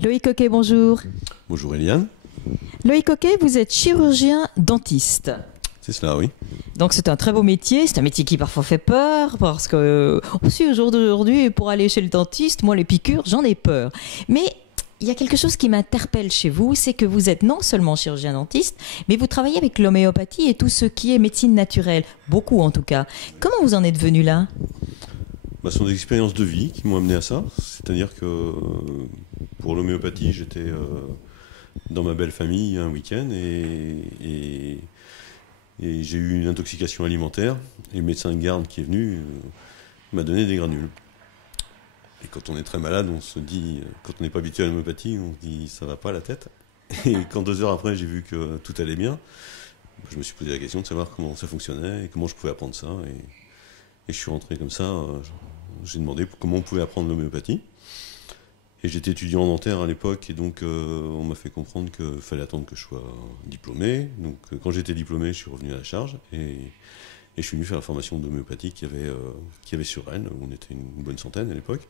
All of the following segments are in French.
Loïc Coquet, bonjour. Bonjour Eliane. Loïc Coquet, vous êtes chirurgien dentiste. C'est cela, oui. Donc c'est un très beau métier, c'est un métier qui parfois fait peur, parce que aussi au jour d'aujourd'hui, pour aller chez le dentiste, moi les piqûres, j'en ai peur. Mais il y a quelque chose qui m'interpelle chez vous, c'est que vous êtes non seulement chirurgien dentiste, mais vous travaillez avec l'homéopathie et tout ce qui est médecine naturelle, beaucoup en tout cas. Comment vous en êtes venu là ? Ce sont des expériences de vie qui m'ont amené à ça. C'est-à-dire que pour l'homéopathie, j'étais dans ma belle famille un week-end et j'ai eu une intoxication alimentaire. Et le médecin de garde qui est venu m'a donné des granules. Et quand on est très malade, on se dit, quand on n'est pas habitué à l'homéopathie, on se dit ça va pas la tête. Et quand 2 heures après, j'ai vu que tout allait bien, je me suis posé la question de savoir comment ça fonctionnait et comment je pouvais apprendre ça. Et je suis rentré comme ça, j'ai demandé comment on pouvait apprendre l'homéopathie. Et j'étais étudiant en dentaire à l'époque, et donc on m'a fait comprendre qu'il fallait attendre que je sois diplômé. Donc quand j'étais diplômé, je suis revenu à la charge, et je suis venu faire la formation d'homéopathie qu'il y avait sur Rennes, où on était une bonne centaine à l'époque.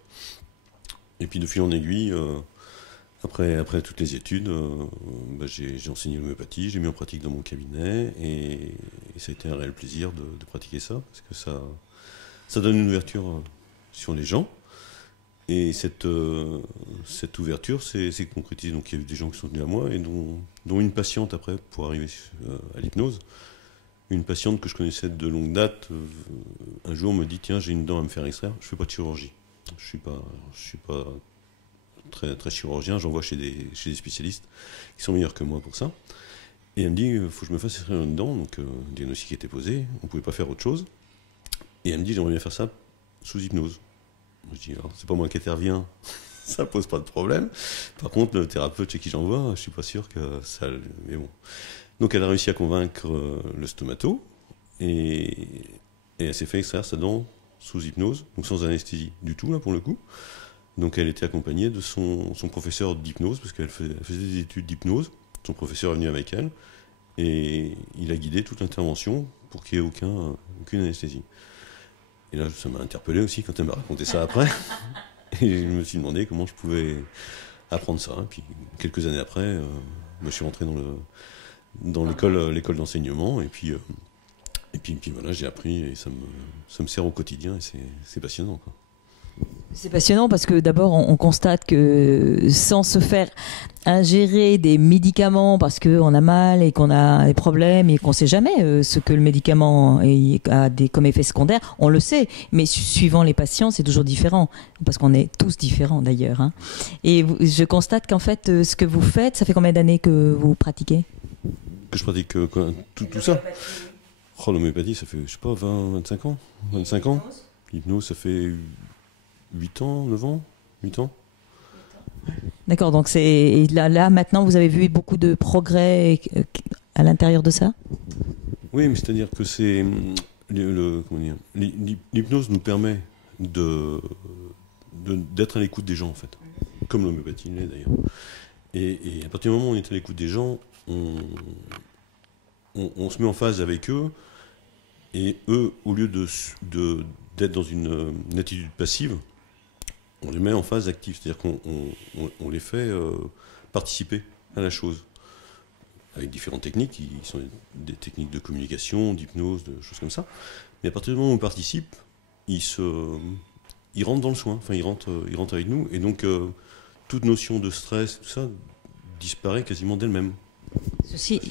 Et puis de fil en aiguille, après toutes les études, j'ai enseigné l'homéopathie, j'ai mis en pratique dans mon cabinet, et ça a été un réel plaisir de pratiquer ça, parce que ça donne une ouverture sur les gens. Et cette ouverture s'est concrétisée. Donc il y a eu des gens qui sont venus à moi, et dont une patiente après, pour arriver à l'hypnose. Une patiente que je connaissais de longue date, un jour me dit: tiens, j'ai une dent à me faire extraire, je fais pas de chirurgie. Je suis pas très, très chirurgien, j'envoie chez des spécialistes qui sont meilleurs que moi pour ça. Et elle me dit: il faut que je me fasse extraire une dent. Donc le diagnostic était posé, on pouvait pas faire autre chose. Et elle me dit: j'aimerais bien faire ça sous hypnose. Je dis: alors, c'est pas moi qui interviens, ça pose pas de problème. Par contre, le thérapeute chez qui j'envoie, je suis pas sûr que ça. Mais bon. Donc elle a réussi à convaincre le stomato, et elle s'est fait extraire sa dent sous hypnose, donc sans anesthésie du tout là pour le coup. Donc elle était accompagnée de son professeur d'hypnose, parce qu'elle faisait des études d'hypnose. Son professeur est venu avec elle, et il a guidé toute l'intervention pour qu'il n'y ait aucune anesthésie. Et là, ça m'a interpellé aussi quand elle m'a raconté ça après. Et je me suis demandé comment je pouvais apprendre ça. Et puis, quelques années après, je suis rentré dans l'école d'enseignement. Et puis voilà, j'ai appris, et ça me sert au quotidien, et c'est passionnant, quoi. C'est passionnant parce que d'abord on constate que sans se faire ingérer des médicaments parce qu'on a mal et qu'on a des problèmes et qu'on ne sait jamais ce que le médicament a comme effet secondaire, on le sait, mais suivant les patients c'est toujours différent, parce qu'on est tous différents d'ailleurs, hein. Et je constate qu'en fait ce que vous faites, ça fait combien d'années que vous pratiquez ? Que je pratique tout ça. Oh, l'homéopathie, ça fait, je sais pas, 25 ans. 25 ans. L'hypnose, ça fait 8 ans, 9 ans, 8 ans. D'accord, donc c'est là maintenant vous avez vu beaucoup de progrès à l'intérieur de ça ? Oui, mais c'est-à-dire que c'est l'hypnose nous permet d'être à l'écoute des gens, en fait, comme l'homéopathie l'est d'ailleurs. Et à partir du moment où on est à l'écoute des gens, on se met en phase avec eux, et eux, au lieu d'être dans une attitude passive, on les met en phase active, c'est-à-dire qu'on les fait participer à la chose, avec différentes techniques, qui sont des techniques de communication, d'hypnose, de choses comme ça. Mais à partir du moment où on participe, ils rentrent dans le soin, enfin ils rentrent avec nous, et donc toute notion de stress, tout ça, disparaît quasiment d'elle-même. Ceci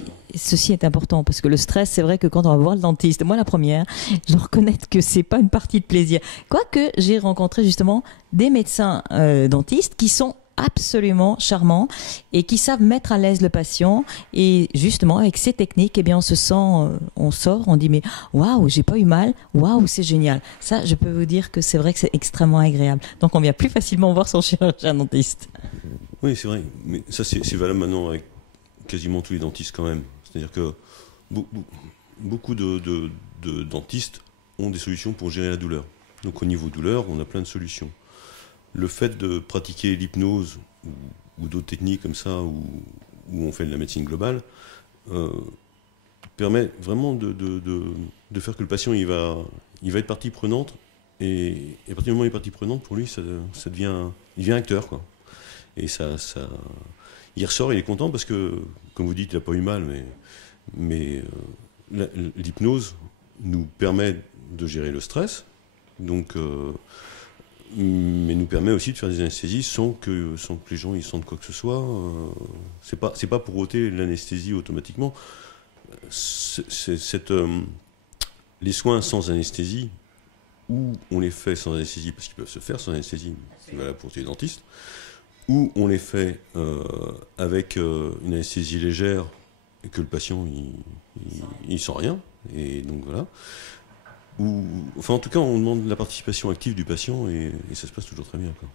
est important, parce que le stress, c'est vrai que quand on va voir le dentiste, moi la première, je dois reconnaître que c'est pas une partie de plaisir. Quoique j'ai rencontré justement des médecins dentistes qui sont absolument charmants et qui savent mettre à l'aise le patient, et justement avec ces techniques, eh bien on se sent, on sort, on dit mais waouh, j'ai pas eu mal, waouh, c'est génial. Ça, je peux vous dire que c'est vrai que c'est extrêmement agréable. Donc on vient plus facilement voir son chirurgien dentiste. Oui, c'est vrai, mais ça c'est valable maintenant avec quasiment tous les dentistes quand même. C'est-à-dire que beaucoup de dentistes ont des solutions pour gérer la douleur. Donc au niveau douleur, on a plein de solutions. Le fait de pratiquer l'hypnose ou d'autres techniques comme ça, où on fait de la médecine globale, permet vraiment de faire que le patient il va être partie prenante, et à partir du moment où il est partie prenante, pour lui, il devient acteur, quoi. Et il ressort, il est content parce que, comme vous dites, il n'a pas eu mal, mais l'hypnose nous permet de gérer le stress, donc, mais nous permet aussi de faire des anesthésies sans que les gens ils sentent quoi que ce soit. C'est pas pour ôter l'anesthésie automatiquement. Les soins sans anesthésie, ou on les fait sans anesthésie parce qu'ils peuvent se faire sans anesthésie, c'est valable pour tous les dentistes, ou on les fait avec une anesthésie légère et que le patient il sent rien, et donc voilà. Enfin, en tout cas, on demande la participation active du patient et ça se passe toujours très bien, quoi.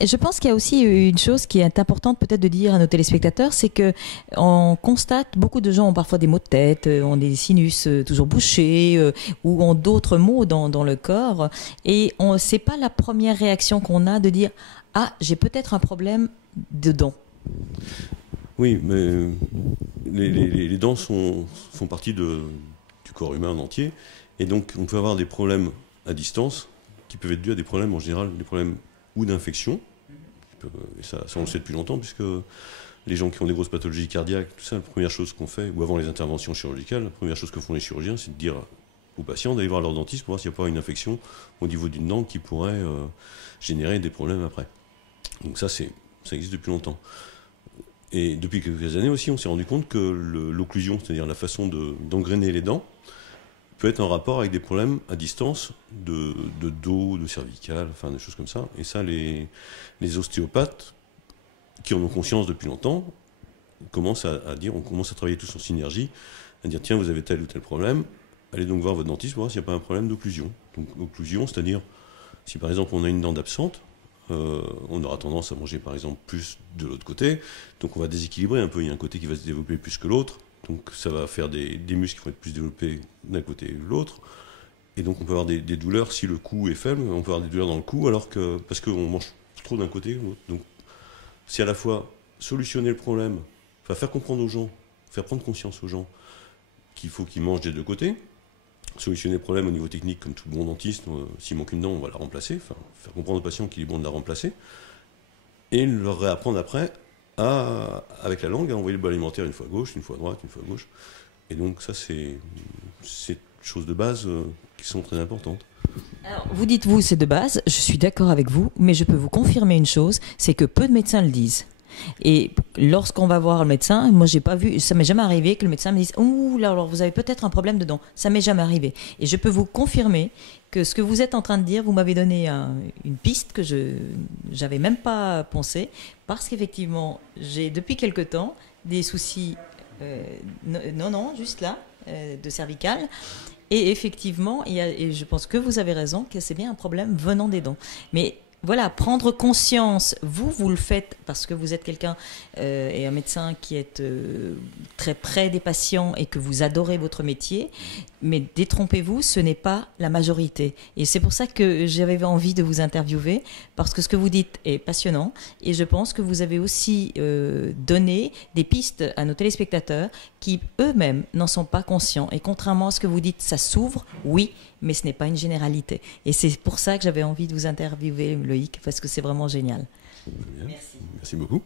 Et je pense qu'il y a aussi une chose qui est importante peut-être de dire à nos téléspectateurs, c'est que on constate beaucoup de gens ont parfois des maux de tête, ont des sinus toujours bouchés, ou ont d'autres maux dans le corps, et c'est pas la première réaction qu'on a de dire ah, j'ai peut-être un problème de dents. Oui, mais les dents font partie du corps humain en entier, et donc on peut avoir des problèmes à distance qui peuvent être dus à des problèmes en général, des problèmes ou d'infection, et ça on le sait depuis longtemps, puisque les gens qui ont des grosses pathologies cardiaques, tout ça, la première chose qu'on fait, ou avant les interventions chirurgicales, la première chose que font les chirurgiens, c'est de dire aux patients d'aller voir leur dentiste pour voir s'il n'y a pas une infection au niveau d'une dent qui pourrait générer des problèmes après. Donc ça existe depuis longtemps. Et depuis quelques années aussi, on s'est rendu compte que l'occlusion, c'est-à-dire la façon d'engrainer les dents, peut être en rapport avec des problèmes à distance de dos, de cervical, enfin des choses comme ça. Et ça, les ostéopathes, qui en ont conscience depuis longtemps, commencent à dire, on commence à travailler tous en synergie, à dire tiens, vous avez tel ou tel problème, allez donc voir votre dentiste pour voir s'il n'y a pas un problème d'occlusion. Donc occlusion, c'est-à-dire, si par exemple on a une dent absente, on aura tendance à manger par exemple plus de l'autre côté, donc on va déséquilibrer un peu, il y a un côté qui va se développer plus que l'autre, donc ça va faire des muscles qui vont être plus développés d'un côté ou de l'autre, et donc on peut avoir des douleurs si le cou est faible, on peut avoir des douleurs dans le cou parce qu'on mange trop d'un côté ou l'autre. Donc c'est à la fois solutionner le problème, enfin faire comprendre aux gens, faire prendre conscience aux gens qu'il faut qu'ils mangent des deux côtés, solutionner le problème au niveau technique comme tout bon dentiste, s'il manque une dent on va la remplacer, enfin faire comprendre aux patients qu'il est bon de la remplacer, et leur réapprendre après avec la langue à envoyer le bol alimentaire une fois à gauche, une fois à droite, une fois à gauche. Et donc ça c'est choses de base qui sont très importantes. Alors, vous dites vous c'est de base, je suis d'accord avec vous, mais je peux vous confirmer une chose, c'est que peu de médecins le disent. Et lorsqu'on va voir le médecin, moi j'ai pas vu, ça m'est jamais arrivé que le médecin me dise ouh là alors vous avez peut-être un problème de dents. Ça m'est jamais arrivé. Et je peux vous confirmer que ce que vous êtes en train de dire, vous m'avez donné une piste que je n'avais même pas pensé, parce qu'effectivement j'ai depuis quelque temps des soucis, juste là, de cervical. Et effectivement, et je pense que vous avez raison, que c'est bien un problème venant des dents. Mais voilà, prendre conscience, vous le faites parce que vous êtes quelqu'un et un médecin qui est très près des patients et que vous adorez votre métier, mais détrompez-vous, ce n'est pas la majorité. Et c'est pour ça que j'avais envie de vous interviewer, parce que ce que vous dites est passionnant et je pense que vous avez aussi donné des pistes à nos téléspectateurs qui eux-mêmes n'en sont pas conscients. Et contrairement à ce que vous dites, ça s'ouvre, oui, mais ce n'est pas une généralité. Et c'est pour ça que j'avais envie de vous interviewer, Loïc, parce que c'est vraiment génial. Merci beaucoup.